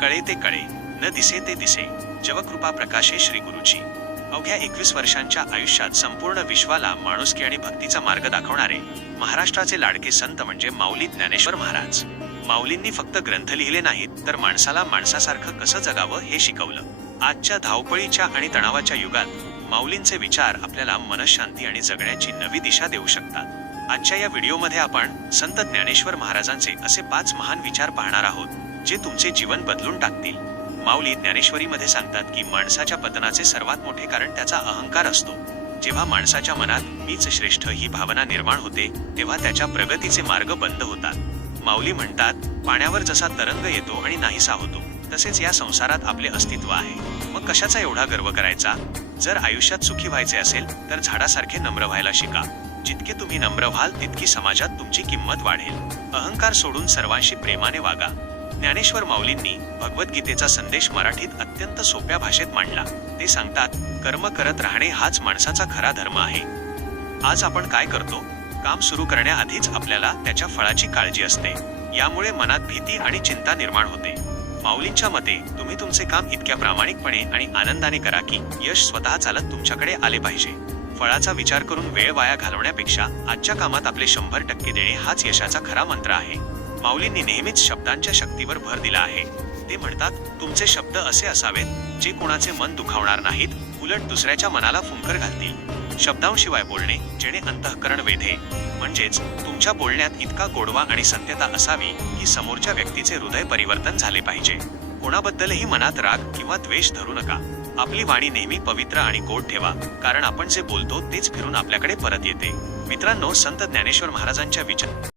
कळे ते कळे, न दिसे ते दिसे, जव कृपा प्रकाशे श्री गुरुची. अवघ्या 21 वर्षांच्या आयुष्यात संपूर्ण विश्वाला माणुसकी आणि भक्तीचा मार्ग दाखवणारे महाराष्ट्राचे लाडके संत म्हणजे माऊली ज्ञानेश्वर महाराज. माऊलींनी फक्त ग्रंथ लिहिले नाहीत, तर माणसाला माणसासारखं कसं जगावं हे शिकवलं. आजच्या धावपळीच्या आणि तणावाच्या युगात माऊलींचे विचार आपल्याला मनःशांती आणि जगण्याची नवी दिशा देऊ शकतात. आजच्या या व्हिडिओमध्ये आपण संत ज्ञानेश्वर महाराजांचे असे 5 महान विचार पाहणार आहोत, जे तुमचे जीवन बदलून टाकतील. माऊली ज्ञानेश्वरीमध्ये सांगतात की माणसाच्या पतनाचे सर्वात मोठे कारण त्याचा अहंकार असतो. जेव्हा माणसाच्या मनात मीच श्रेष्ठ ही भावना निर्माण होते, तेव्हा त्याच्या प्रगतीचे मार्ग बंद होतात. माऊली म्हणतात, पाण्यावर जसा तरंग येतो आणि नाहीसा होतो, तसेच या संसारात आपले अस्तित्व आहे. मग कशाचा एवढा गर्व करायचा? जर आयुष्यात सुखी व्हायचे असेल तर झाडासारखे नम्र व्हायला शिका. जितके तुम्ही नम्र व्हाल तितकी समाजात तुमची किंमत वाढेल. अहंकार सोडून सर्वांशी प्रेमाने वागा. ज्ञानेश्वर माऊलींनी भगवद्गीतेचा संदेश मराठीत अत्यंत सोप्या भाषेत मांडला. ते सांगतात, कर्म करत राहणे हाच माणसाचा खरा धर्म आहे. आज आपण काय करतो? काम सुरू करण्याआधीच आपल्याला त्याच्या फळाची काळजी असते. यामुळे मनात भीती आणि चिंता निर्माण होते. माऊलींच्या मते तुम्ही तुमचे काम इतक्या प्रामाणिकपणे आणि आनंदाने करा की यश स्वतः चालत तुमच्याकडे आले पाहिजे. फळाचा विचार करून वेळ वाया घालवण्यापेक्षा आजच्या कामात आपले 100% देणे हाच यशाचा खरा मंत्र आहे. माऊलींनी नेहमीच शब्दांच्या शक्तीवर भर दिला आहे. ते म्हणतात, तुमचे शब्द असे असावेत जे कोणाचे मन दुखावणार नाहीत, उलट दुसऱ्याच्या मनाला फुंकर घालतील. शब्दांशिवाय बोलणे जेणे अंतःकरण वेधे. म्हणजेच तुमच्या बोलण्यात इतका गोडवा आणि सत्यता असावी की समोरच्या व्यक्तीचे हृदय परिवर्तन झाले पाहिजे. कोणाबद्दलही मनात राग किंवा द्वेष धरू नका. आपली वाणी नेहमी पवित्र आणि गोड ठेवा, कारण आपण जे बोलतो तेच फिरून आपल्याकडे परत येते. मित्रांनो, संत ज्ञानेश्वर महाराजांच्या विचार